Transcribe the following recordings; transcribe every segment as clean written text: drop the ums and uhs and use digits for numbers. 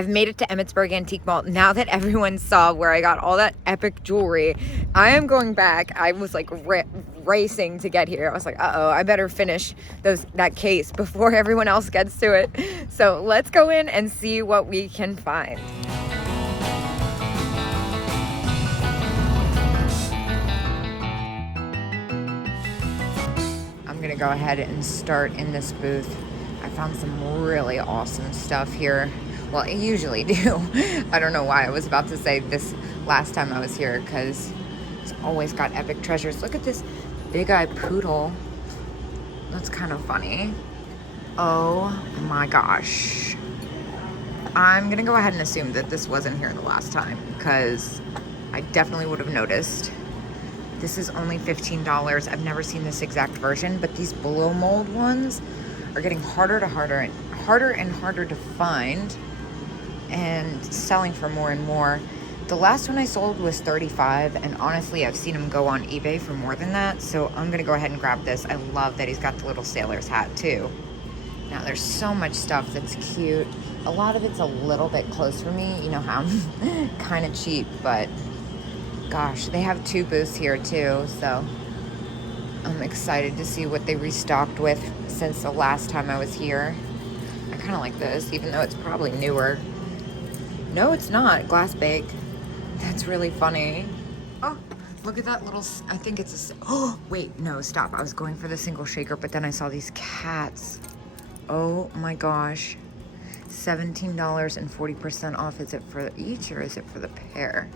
I've made it to Emmitsburg Antique Mall. Now that everyone saw where I got all that epic jewelry, I am going back. I was like racing to get here. I was like, uh-oh, I better finish that case before everyone else gets to it. So let's go in and see what we can find. I'm gonna go ahead and start in this booth. I found some really awesome stuff here. Well, I usually do. I don't know why I was about to say this last time I was here, because it's always got epic treasures. Look at this big-eyed poodle. That's kind of funny. Oh my gosh. I'm gonna go ahead and assume that this wasn't here the last time, because I definitely would have noticed. This is only $15. I've never seen this exact version, but these blow mold ones are getting harder and harder to find, and selling for more and more. The last one I sold was $35, and honestly, I've seen them go on eBay for more than that, so I'm gonna go ahead and grab this. I love that he's got the little sailor's hat too. Now, there's so much stuff that's cute. A lot of it's a little bit close for me. You know how I'm kind of cheap, but gosh, they have 2 booths here too, so I'm excited to see what they restocked with since the last time I was here. I kind of like this, even though it's probably newer. No, it's not. Glass bake. That's really funny. Oh, look at that little, I think it's a, oh, wait, no, stop. I was going for the single shaker, but then I saw these cats. Oh my gosh. $17 and 40% off. Is it for each or is it for the pair?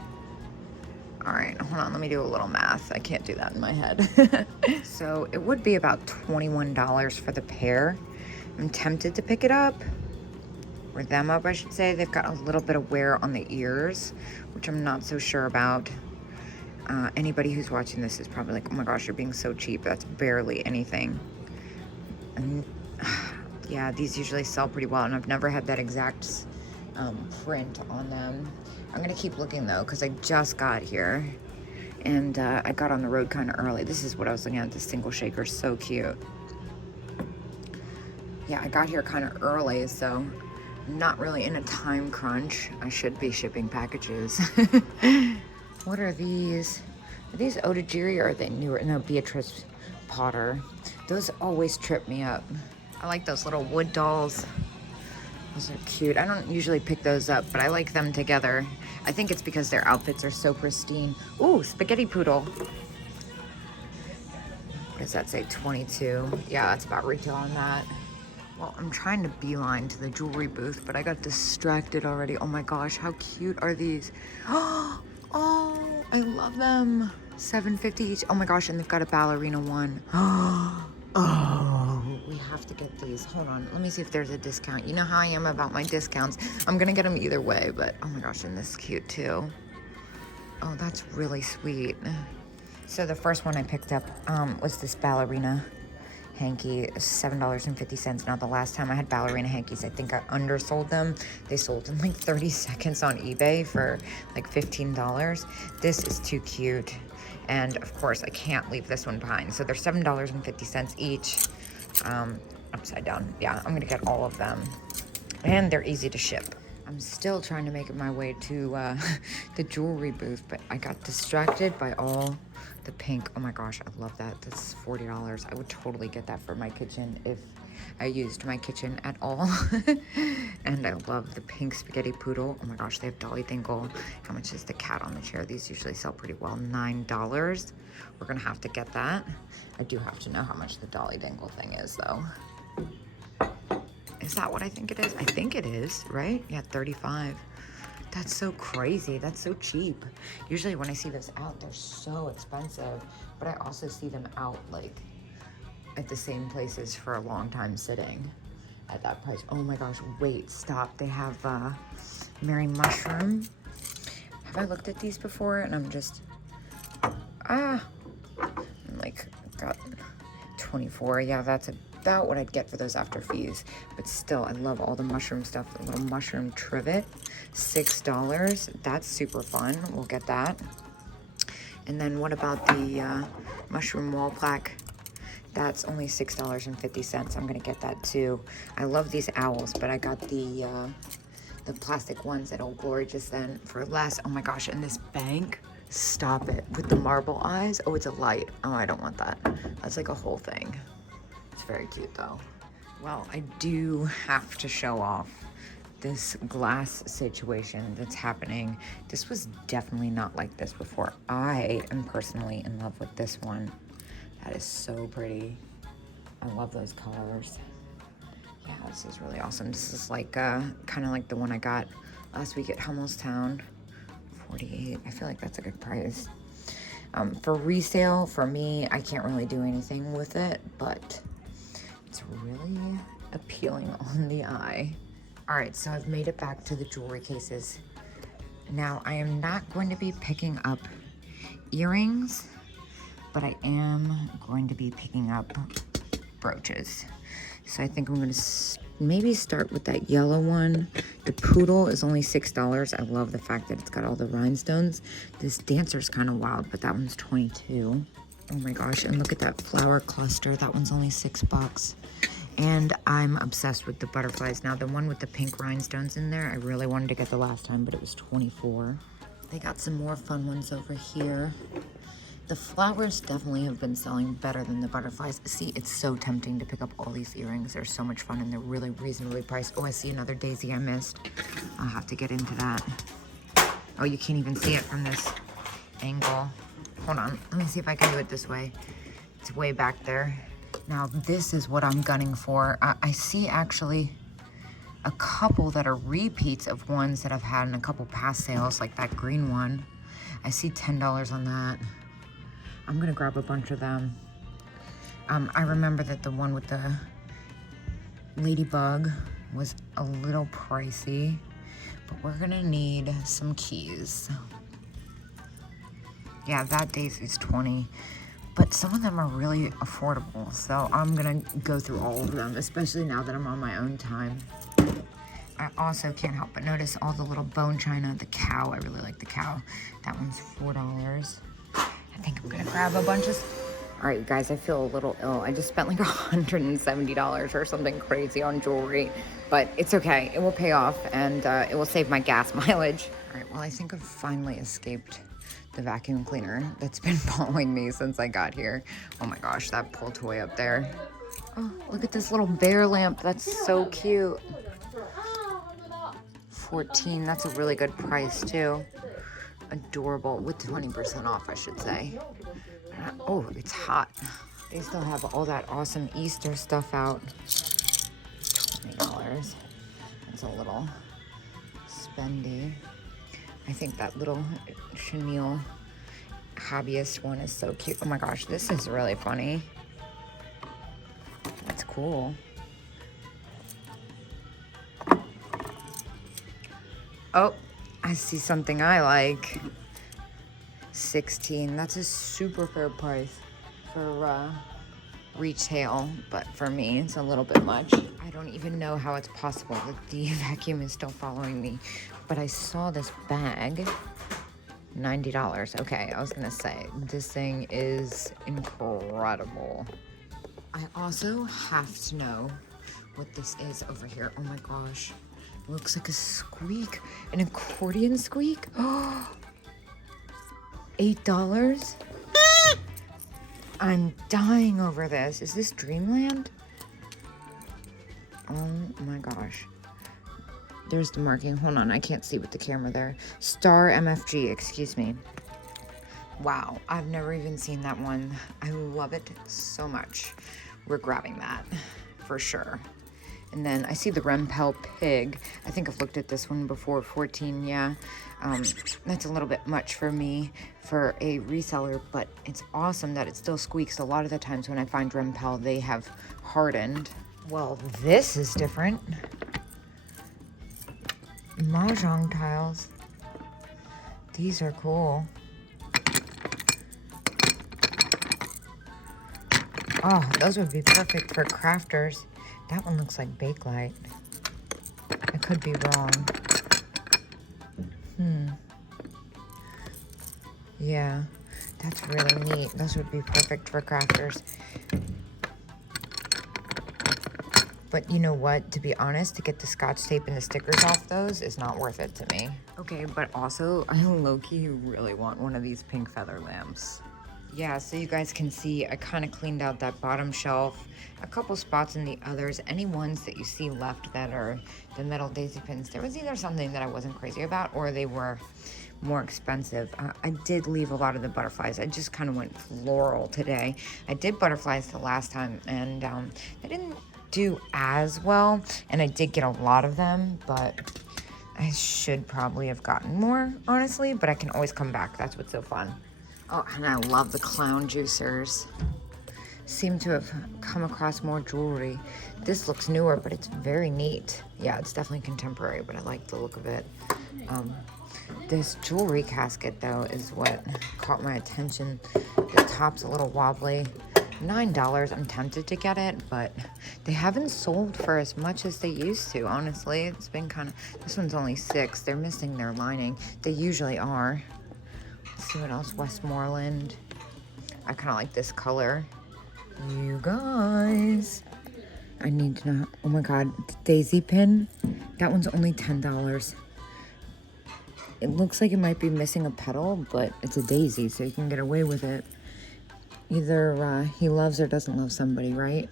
All right, hold on, let me do a little math. I can't do that in my head. So it would be about $21 for the pair. I'm tempted to pick it up, or them up, I should say. They've got a little bit of wear on the ears, which I'm not so sure about. Anybody who's watching this is probably like, oh my gosh, you're being so cheap. That's barely anything. And yeah, these usually sell pretty well, and I've never had that exact print on them. I'm gonna keep looking though, because I just got here, and I got on the road kind of early. This is what I was looking at, this single shaker, so cute. Yeah, I got here kind of early, so not really in a time crunch. I should be shipping packages. What are these? Are these Otajiri or are they newer? No, Beatrice Potter. Those always trip me up. I like those little wood dolls. Those are cute. I don't usually pick those up, but I like them together. I think it's because their outfits are so pristine. Ooh, spaghetti poodle. What does that say, 22? Yeah, that's about retail on that. Well, I'm trying to beeline to the jewelry booth, but I got distracted already. Oh my gosh, how cute are these? Oh, I love them. $7.50 each. Oh my gosh, and they've got a ballerina one. Oh, we have to get these. Hold on, let me see if there's a discount. You know how I am about my discounts. I'm gonna get them either way, but oh my gosh, and this is cute too. Oh, that's really sweet. So the first one I picked up was this ballerina hanky, $7.50. Now, the last time I had ballerina hankies, I think I undersold them. They sold in like 30 seconds on eBay for like $15. This is too cute. And of course, I can't leave this one behind. So they're $7.50 each. Upside down. Yeah, I'm gonna get all of them. And they're easy to ship. I'm still trying to make my way to the jewelry booth, but I got distracted by all the pink. Oh my gosh, I love that. That's $40. I would totally get that for my kitchen if I used my kitchen at all. And I love the pink spaghetti poodle. Oh my gosh, they have Dolly Dingle. How much is the cat on the chair? These usually sell pretty well. $9. We're gonna have to get that. I do have to know how much the Dolly Dingle thing is though. Is that what I think it is? I think it is, right? Yeah, 35. That's so crazy. That's so cheap. Usually when I see this out, they're so expensive, but I also see them out like at the same places for a long time sitting at that price. Oh my gosh, wait, stop. They have Mary Mushroom. Have I looked at these before? And I'm just, I'm like, got 24. Yeah, that's about what I'd get for those after fees. But still, I love all the mushroom stuff. The little mushroom trivet, $6. That's super fun. We'll get that. And then what about the mushroom wall plaque? That's only $6.50. I'm gonna get that too. I love these owls, but I got the the plastic ones at Old Glory just then for less. Oh my gosh, and this bank, stop it, with the marble eyes. Oh, it's a light. Oh, I don't want that. That's like a whole thing. It's very cute though. Well, I do have to show off this glass situation that's happening. This was definitely not like this before. I am personally in love with this one. That is so pretty. I love those colors. Yeah, this is really awesome. This is like kind of like the one I got last week at Hummelstown. 48. I feel like that's a good price. For resale, for me, I can't really do anything with it, but it's really appealing on the eye. All right, so I've made it back to the jewelry cases. Now, I am not going to be picking up earrings, but I am going to be picking up brooches. So I think I'm gonna maybe start with that yellow one. The poodle is only $6. I love the fact that it's got all the rhinestones. This dancer's kind of wild, but that one's $22. Oh my gosh, and look at that flower cluster. That one's only $6. And I'm obsessed with the butterflies. Now, the one with the pink rhinestones in there, I really wanted to get the last time, but it was $24. They got some more fun ones over here. The flowers definitely have been selling better than the butterflies. See, it's so tempting to pick up all these earrings. They're so much fun and they're really reasonably priced. Oh, I see another daisy I missed. I'll have to get into that. Oh, you can't even see it from this angle. Hold on, let me see if I can do it this way. It's way back there. Now, this is what I'm gunning for. I see actually a couple that are repeats of ones that I've had in a couple past sales, like that green one. I see $10 on that. I'm gonna grab a bunch of them. I remember that the one with the ladybug was a little pricey, but we're gonna need some keys. Yeah, that daisy's 20, but some of them are really affordable, so I'm gonna go through all of them, especially now that I'm on my own time. I also can't help but notice all the little bone china, the cow. I really like the cow. That one's $4. I think I'm gonna grab a bunch of... All right, guys, I feel a little ill. I just spent like $170 or something crazy on jewelry, but it's okay. It will pay off and it will save my gas mileage. All right, well, I think I've finally escaped the vacuum cleaner that's been following me since I got here. Oh my gosh, that pull toy up there. Oh, look at this little bear lamp. That's so cute. 14, that's a really good price too. Adorable, with 20% off, I should say. Oh, it's hot. They still have all that awesome Easter stuff out. $20. That's a little spendy. I think that little chenille hobbyist one is so cute. Oh my gosh, this is really funny. That's cool. Oh, I see something I like. 16. That's a super fair price for retail, but for me, it's a little bit much. I don't even know how it's possible that the vacuum is still following me, but I saw this bag. $90. Okay, I was gonna say, this thing is incredible. I also have to know what this is over here. Oh my gosh. It looks like a squeak, an accordion squeak. Oh, $8? I'm dying over this. Is this Dreamland? Oh my gosh. There's the marking. Hold on, I can't see with the camera there. Star MFG, excuse me. Wow, I've never even seen that one. I love it so much. We're grabbing that for sure. And then I see the Rempel pig. I think I've looked at this one before, 14, yeah. That's a little bit much for me for a reseller, but it's awesome that it still squeaks. A lot of the times when I find Rempel, they have hardened. Well, this is different. Mahjong tiles. These are cool. Oh, those would be perfect for crafters. That one looks like Bakelite. I could be wrong. Yeah, that's really neat. Those would be perfect for crafters. But you know what? To be honest, to get the scotch tape and the stickers off those is not worth it to me. Okay, but also, I low-key really want one of these pink feather lamps. Yeah, so you guys can see I kind of cleaned out that bottom shelf, a couple spots in the others. Any ones that you see left that are the metal daisy pins, there was either something that I wasn't crazy about or they were more expensive. I did leave a lot of the butterflies. I just kind of went floral today. I did butterflies the last time and they didn't do as well, and I did get a lot of them, but I should probably have gotten more, honestly, but I can always come back. That's what's so fun. Oh, and I love the clown juicers. Seem to have come across more jewelry. This looks newer, but it's very neat. Yeah, it's definitely contemporary, but I like the look of it. This jewelry casket, though, is what caught my attention. The top's a little wobbly. $9. I'm tempted to get it, but they haven't sold for as much as they used to, honestly. It's been kind of... This one's only $6. They're missing their lining. They usually are. Let's see what else. Westmoreland. I kind of like this color. You guys, I need to know. Oh my god, the daisy pin. That one's only $10. It looks like it might be missing a petal, but it's a daisy, so you can get away with it. Either he loves or doesn't love somebody, right?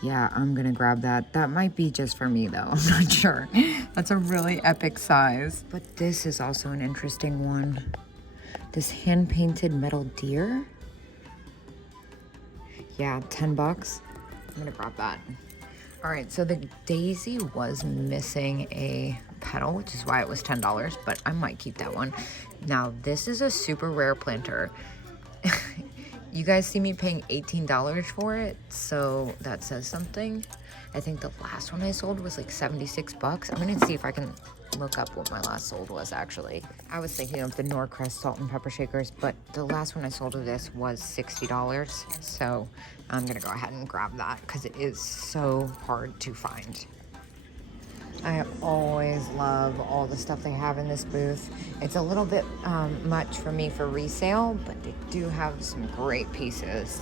Yeah, I'm gonna grab that. That might be just for me, though. I'm not sure. That's a really epic size. But this is also an interesting one. This hand-painted metal deer. Yeah, $10. I'm gonna grab that. All right, so the daisy was missing a petal, which is why it was $10, but I might keep that one. Now, this is a super rare planter. You guys see me paying $18 for it, so that says something. I think the last one I sold was like 76 bucks. I'm gonna see if I can look up what my last sold was, actually. I was thinking of the Norcrest salt and pepper shakers, but the last one I sold of this was $60, so I'm gonna go ahead and grab that because it is so hard to find. I always love all the stuff they have in this booth. It's a little bit much for me for resale, but they do have some great pieces.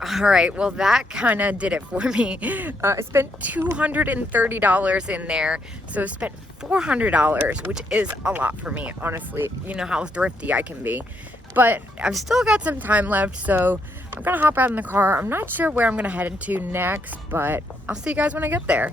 All right, well, that kind of did it for me. I spent $230 in there, so I spent $400, which is a lot for me, honestly. You know how thrifty I can be. But I've still got some time left, so I'm gonna hop out in the car. I'm not sure where I'm gonna head into next, but I'll see you guys when I get there.